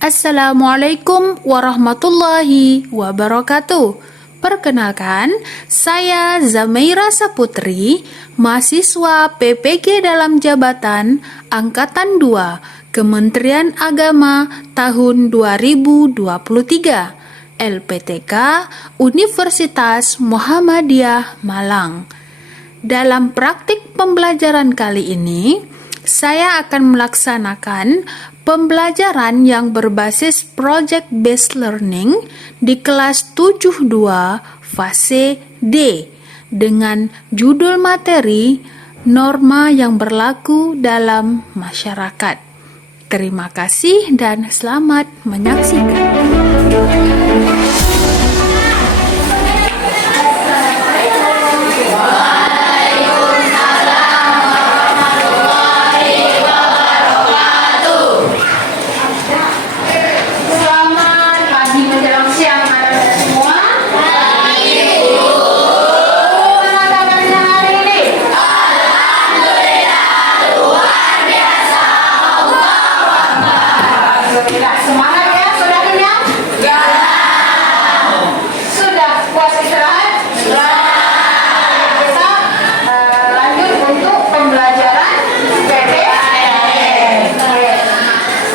Assalamualaikum warahmatullahi wabarakatuh. Perkenalkan, saya Zamaira Saputri, mahasiswa PPG dalam jabatan Angkatan 2, Kementerian Agama tahun 2023, LPTK Universitas Muhammadiyah Malang. Dalam praktik pembelajaran kali ini, saya akan melaksanakan pembelajaran yang berbasis Project Based Learning di kelas 72 fase D dengan judul materi Norma yang berlaku dalam masyarakat. Terima kasih dan selamat menyaksikan. Semangat ya, sudah kenyang? Ya. Sudah puas istirahat? Sudah. Kita lanjut untuk pembelajaran PPKN.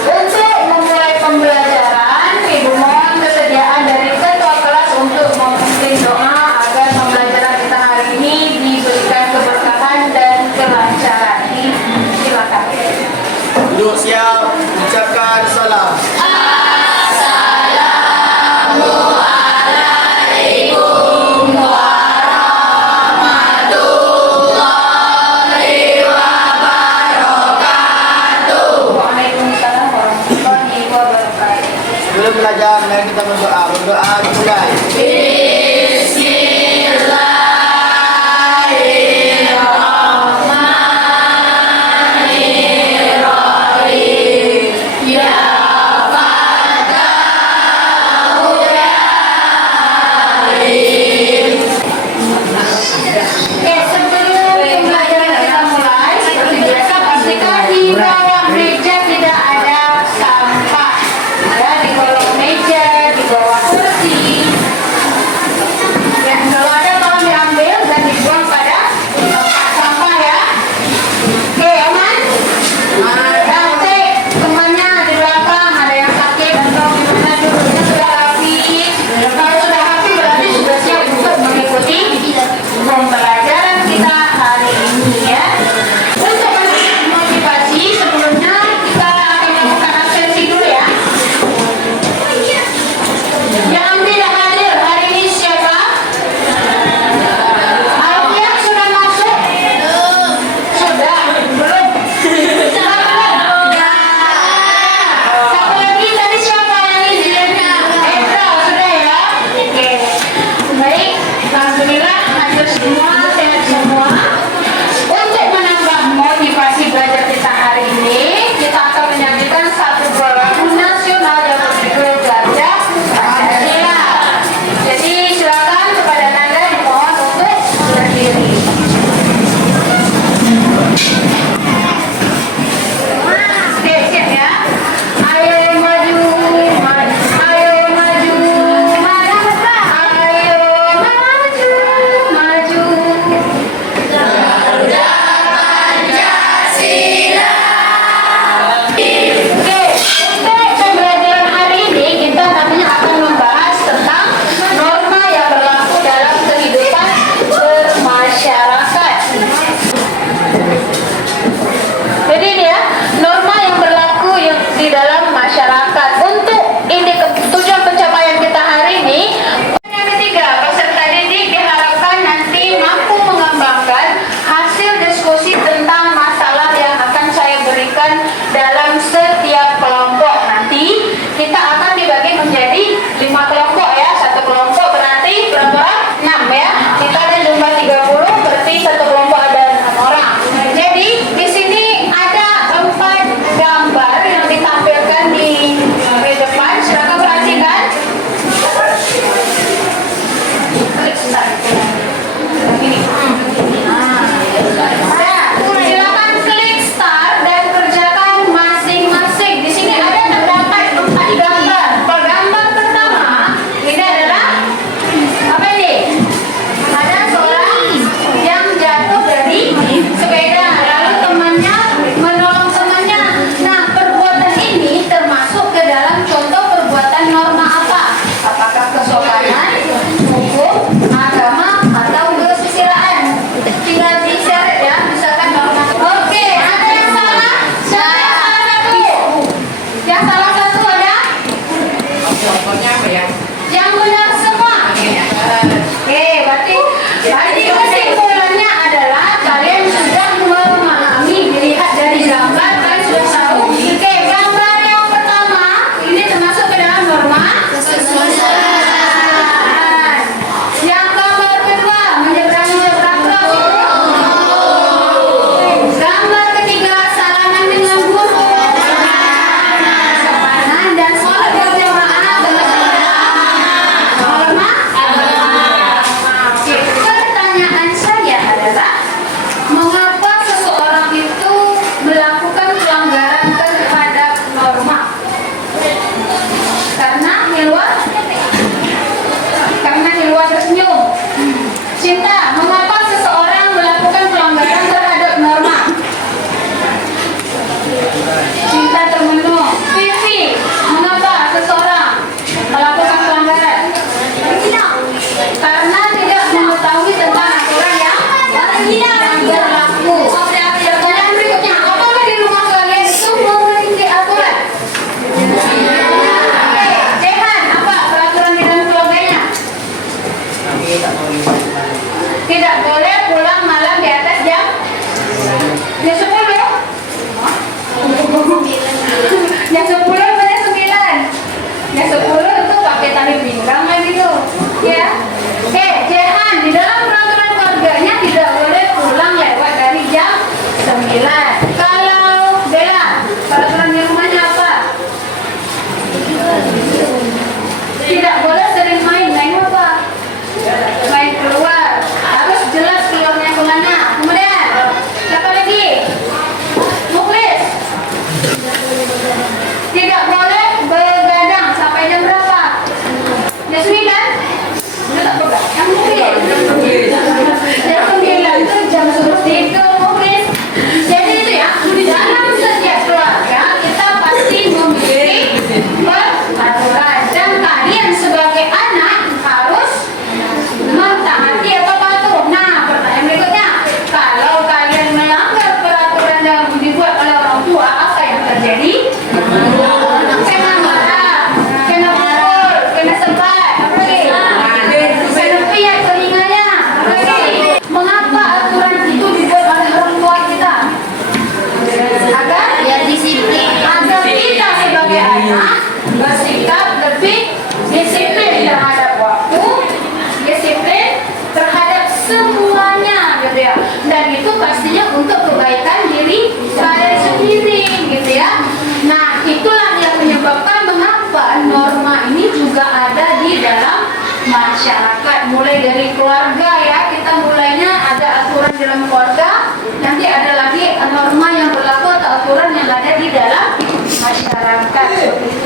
Untuk memulai pembelajaran, Ibu mohon kesediaan dari ketua kelas untuk memimpin doa agar pembelajaran kita hari ini diberikan keberkahan dan kelancaran. Silakan. Duduk siap, ucapkan salam. Waalaikumsalam warahmatullahi wabarakatuh. Sebelum belajar, mari kita berdoa. Berdoa dimulai. Oke, sebelum pembelajaran kita mulai, seperti biasa pastikan di bawah meja tidak ada sampah. Ya, di bawah meja, di bawah kursi.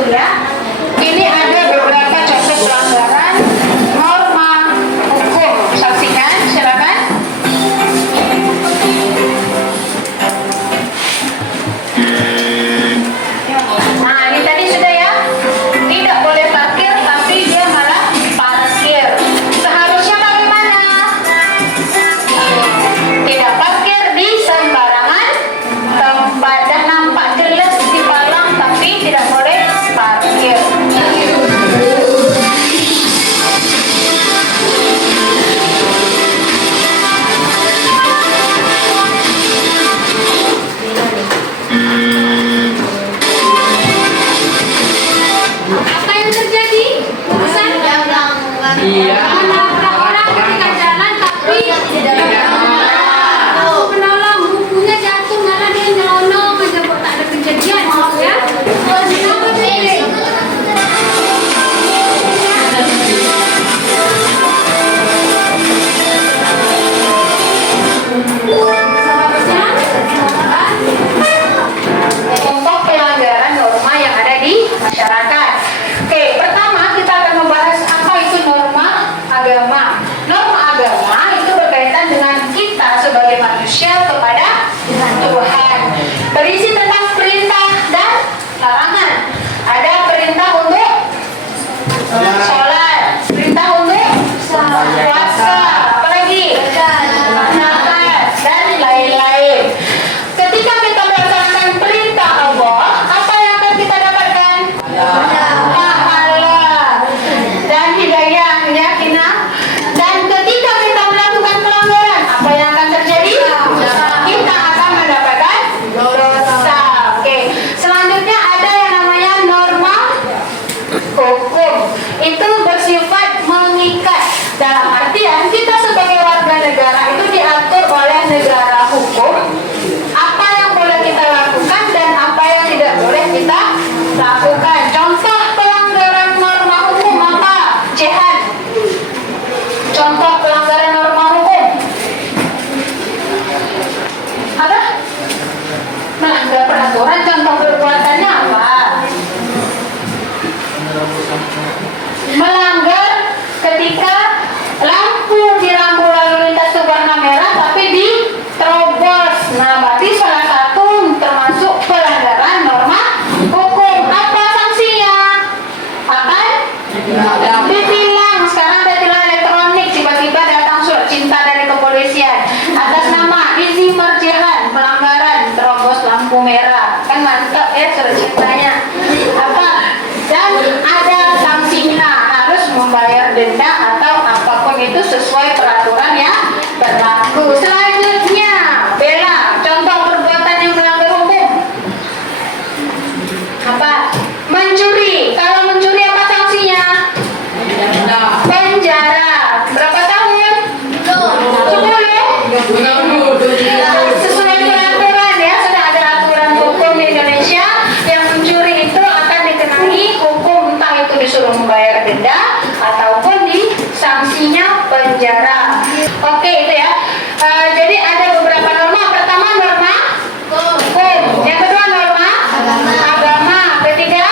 ya. Ini ada beberapa contoh pelanggaran norma hukum. Saksikan, silakan. Nah, ini tadi sudah ya. Tidak boleh parkir, tapi dia malah parkir. Seharusnya bagaimana? Tidak parkir di sembarangan tempat dan nampak jelas di palang, tapi tidak boleh parkir. Apa yang terjadi? Urusan Iya. menabrak orang ketika jalan tapi aku menolong, bukunya jatuh malah dia nyelonong aja kok tak ada kejadian ya. Kenapa sih? Untuk pelanggaran norma yang ada di masyarakat. Oke, pertama kita akan membahas apa itu norma agama. Norma agama itu berkaitan dengan kita sebagai manusia kepada Tuhan. Berisi tentang perintah dan larangan. Ada perintah untuk sholat, perintah untuk puasa, apalagi zakat dan lain-lain. Ketika kita melaksanakan perintah Allah, apa yang akan kita dapatkan? Pahala dan hidayah, keyakinan. Dan ketika kita melakukan pelanggaran, apa yang akan terjadi? Kita akan mendapatkan dosa. Oke, selanjutnya ada yang namanya norma hukum. Itu bersifat mengikat. Dalam artian kita sebagai warga negara itu diatur oleh negara hukum. Apa yang boleh kita lakukan dan apa yang tidak boleh kita lakukan. Contoh pelanggaran norma hukum apa? Jihan. Contoh pelanggaran norma hukum. Ada? Melanggar peraturan, contoh perbuatannya apa? Melanggar ketika lampu di lampu lalu lintas itu warna merah tapi diterobos. Nah, berarti salah satu termasuk pelanggaran norma hukum. Apa sanksinya? Akan ditilang. Sekarang ada tilang elektronik, tiba-tiba datang surat cinta dari kepolisian atas nama izin merjihan pelanggaran terobos lampu merah. Kan mantap ya surat cintanya. Apa? Dan ada sanksinya, harus membayar denda atau apapun itu sesuai peraturan yang berlaku. Selanjutnya, bela, contoh perbuatan yang melanggar hukum. Apa? Mencuri. Kalau mencuri apa sanksinya? Penjara. Berapa tahun? 10. Sesuai peraturan ya, sudah ada aturan hukum di Indonesia. Yang mencuri itu akan dikenai hukum, entah itu disuruh membayar denda ataupun di sanksinya penjara. Oke, itu ya. Jadi ada beberapa norma. Pertama norma hukum. Yang kedua norma agama. Ketiga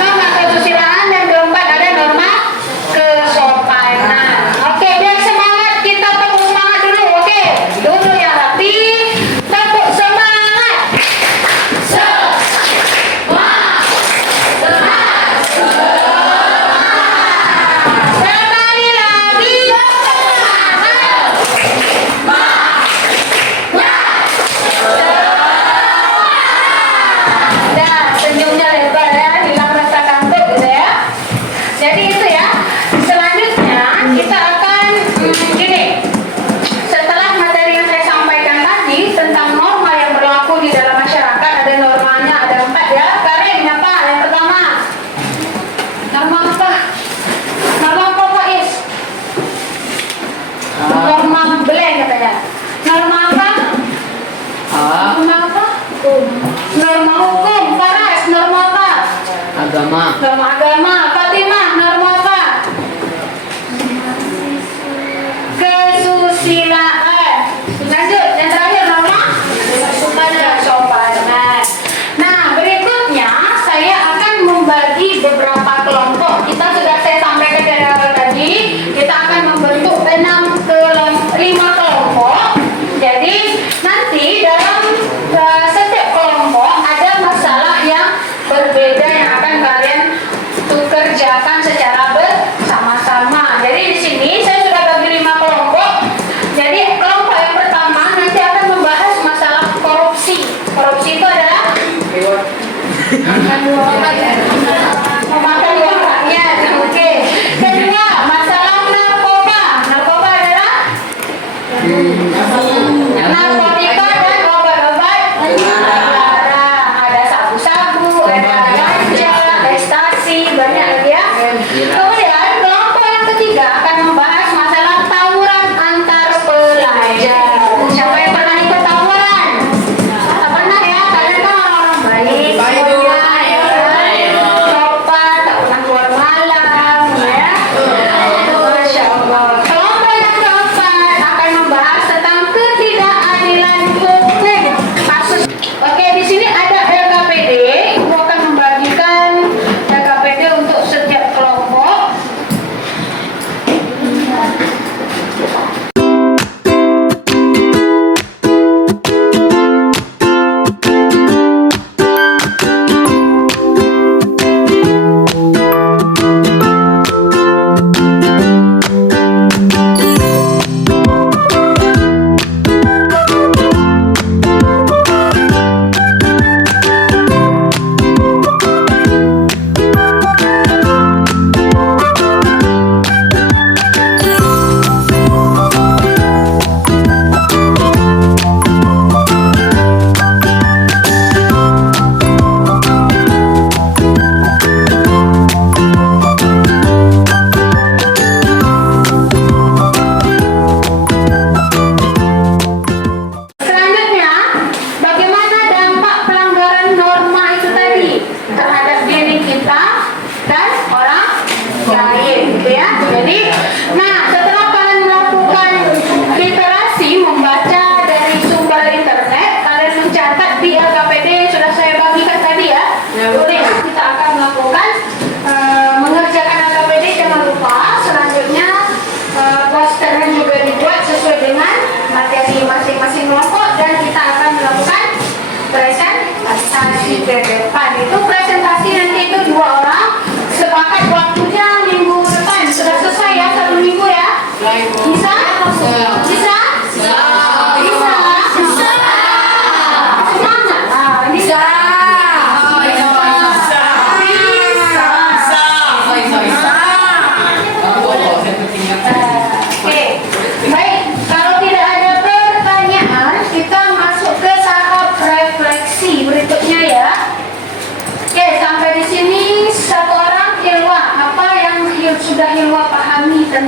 norma kesusilaan. Dan keempat ada norma kesopanan. Oke, biar semangat kita tepuk semangat dulu. Oke, dulu yang rapi. Tepuk semangat. Sekali lagi. Nah, senyumnya lebar ya, hilang rasa kantuk gitu ya. Jadi itu ya. Selanjutnya kita akan gini. Setelah materi yang saya sampaikan tadi tentang norma yang berlaku di dalam masyarakat, ada normanya, ada 4 ya. Karim, apa? Yang pertama. Norma apa? Norma apa, Faiz? Norma blank katanya. Norma apa? Norma apa? Norma hukum. Faras, norma apa? Agama. Norma agama. Fatimah, norma apa? Kesusilaan. Lanjut, yang terakhir norma kesopanan. Nah, berikutnya saya akan membahas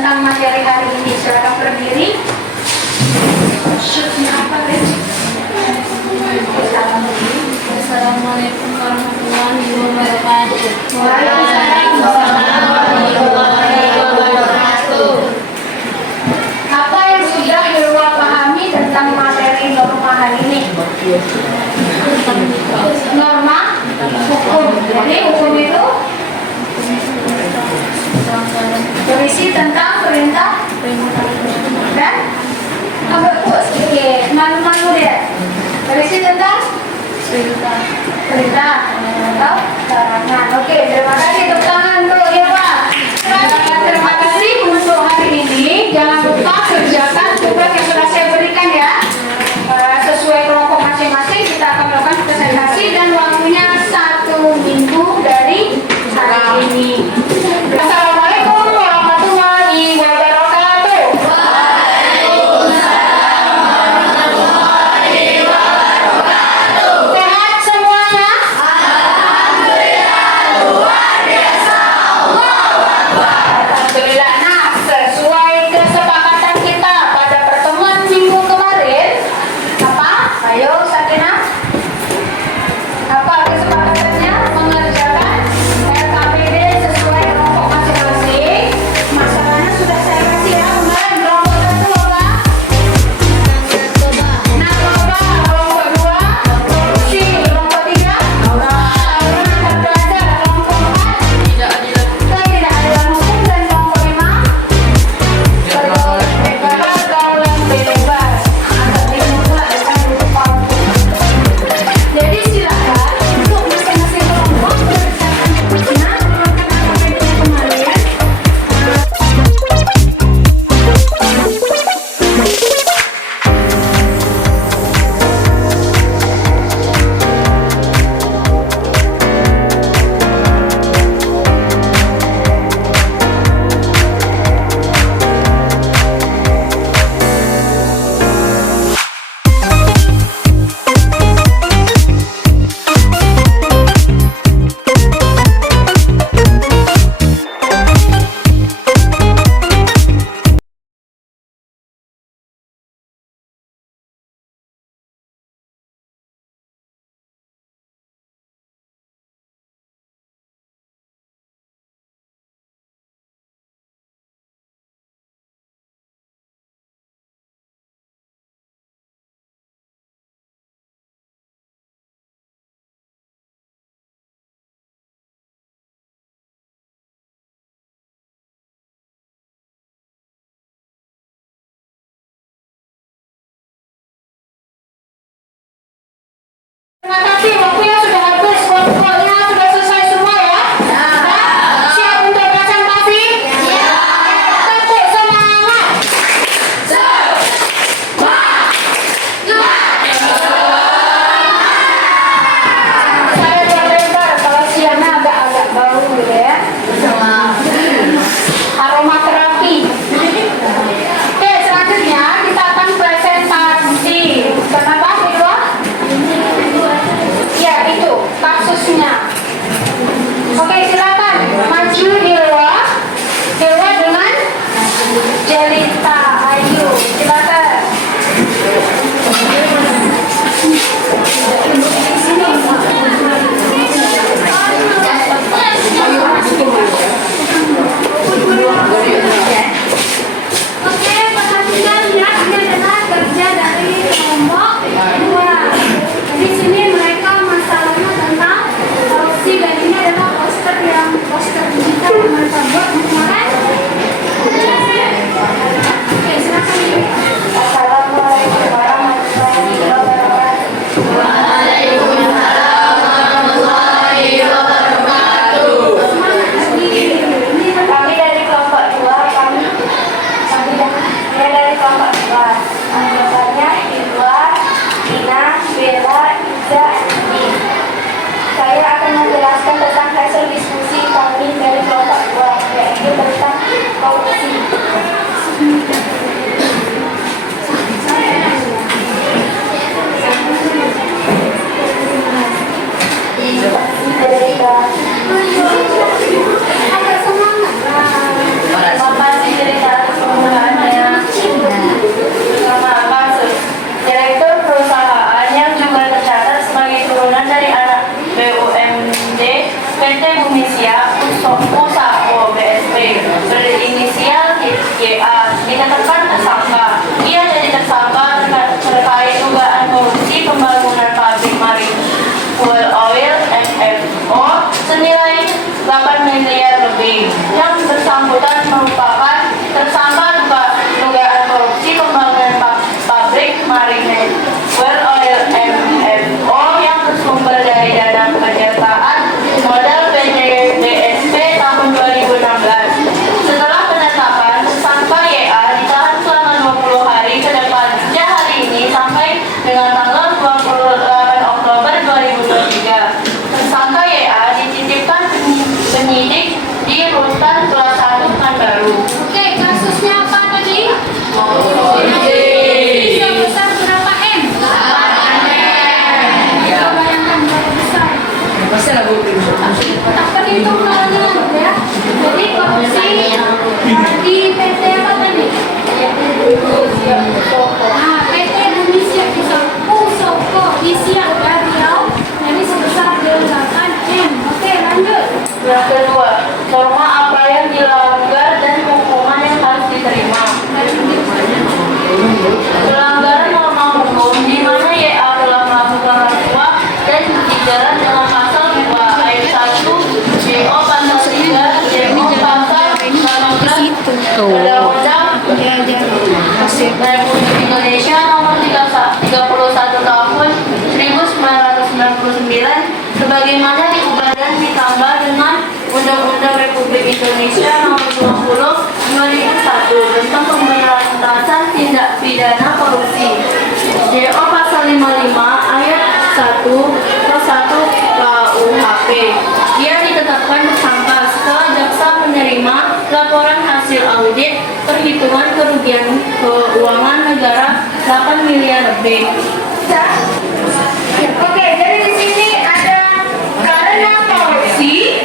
tentang materi hari ini. Silakan berdiri. Shootnya apa, Ben? Assalamualaikum warahmatullahi wabarakatuh. Waalaikumsalam warahmatullahi wabarakatuh. Apa yang sudah Hilwa pahami tentang materi norma hari ini? Norma hukum. Jadi hukum itu berisi tentang perintah dan apa sedikit malu-malu dia. Berisi tentang perintah atau larangan. Oke, terima kasih tepuk tangan untuk Hilwa. Terima kasih untuk hari ini. Jangan lupa kerjakan tugas yang sudah saya berikan ya. Sesuai kelompok masing-masing kita akan melakukan presentasi dan waktunya 1 minggu dari hari ini. Assalamualaikum warahmatullahi wabarakatuh. Sehat semuanya? Alhamdulillah luar Indonesia Usapo BSP berinisial YA dinyatakan tersangka. Ia jadi tersangka terkait dugaan korupsi pembangunan pabrik Marine Fuel Oil MFO senilai 8 miliar lebih. Yang bersangkutan merupakan tersangka dugaan korupsi pembangunan pabrik Marine Fuel Oil MFO yang bersumber dari dana penyertaan modal PT BSP tahun 2016. Setelah penetapan, tersangka YA ditahan selama 20 hari ke depan sejak hari ini sampai dengan tanggal 28 Oktober 2023. Tersangka YA dititipkan penyidik di Rutan Kelas 1 Pekanbaru. Oke, kasusnya apa tadi? Sebesar berapa M? Bisa bayangkan berapa besar? Tak perhitung nolnya ya. Jadi korupsi di PT apa tadi? Nah, PT Indonesia Pusoko di Siak Riau. Jadi sebesar 8 M. Oke, lanjut. Yang kedua, norma apa yang dilanggar dan hukuman yang harus diterima. Pelanggaran norma hukum di mana YA telah melakukan rasuah dan dijerat dengan pasal 2 ayat 1 JO pasal 3 JO pasal 15 Undang-Undang Republik Indonesia nomor 31 tahun 1999 sebagaimana diubah dan ditambah dengan Undang-Undang Republik Indonesia nomor 20 2001 tentang pemberantasan tindak pidana korupsi. JO pasal 55 ayat 1 per 1 KUHP. Ia ditetapkan tersangka setelah jaksa menerima laporan hasil audit perhitungan kerugian keuangan negara 8 miliar lebih. Oke, jadi di sini ada karena korupsi.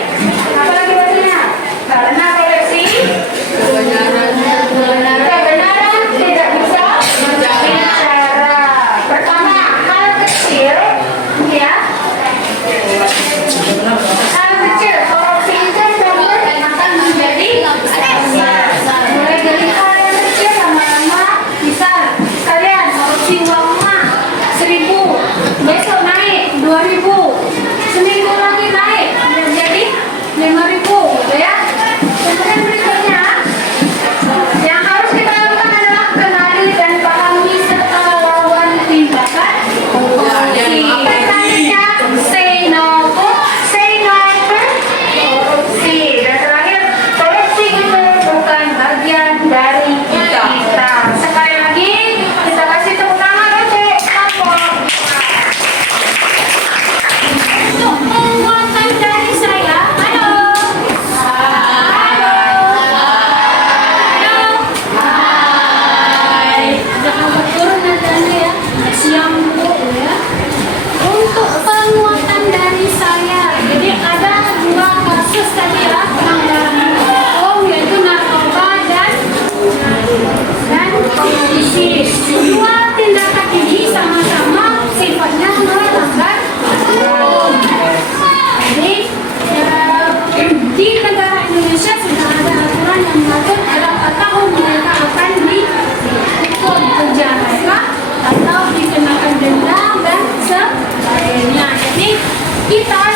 Apa lagi bacanya? Karena korupsi. Kebenaran tidak bisa bicara. Pertama, hal kecil, ya. Hal kecil, korupsi itu akan menjadi besar. Mulai dari hal yang kecil lama-lama besar. Kalian korupsi uang emak 1.000, besok naik 2.000, seminggu lagi naik jadi 5.000, gitu ya. Kemudian berikutnya yang harus kita lakukan adalah kenali dan pahami serta lawan tindakan korupsi. Tandanya say no to korupsi. Dan terakhir, korupsi itu bukan bagian dari kita. Sekali lagi kita kasih tepuk tangan untuk penguatan dari saya. Halo. Halo. Hai. Jangan turun nadanya ya. Siang dulu ya. Untuk penguatan dari saya. Jadi ada 2 kasus tadi ya, pelanggaran hukum yaitu narkoba dan korupsi. Dua tindakan ini sama-sama sifatnya melanggar hukum. Jadi di negara Indonesia sudah ada aturan yang mengatur berapa tahun mereka akan dihukum penjara atau dikenakan denda dan sebagainya. Jadi kita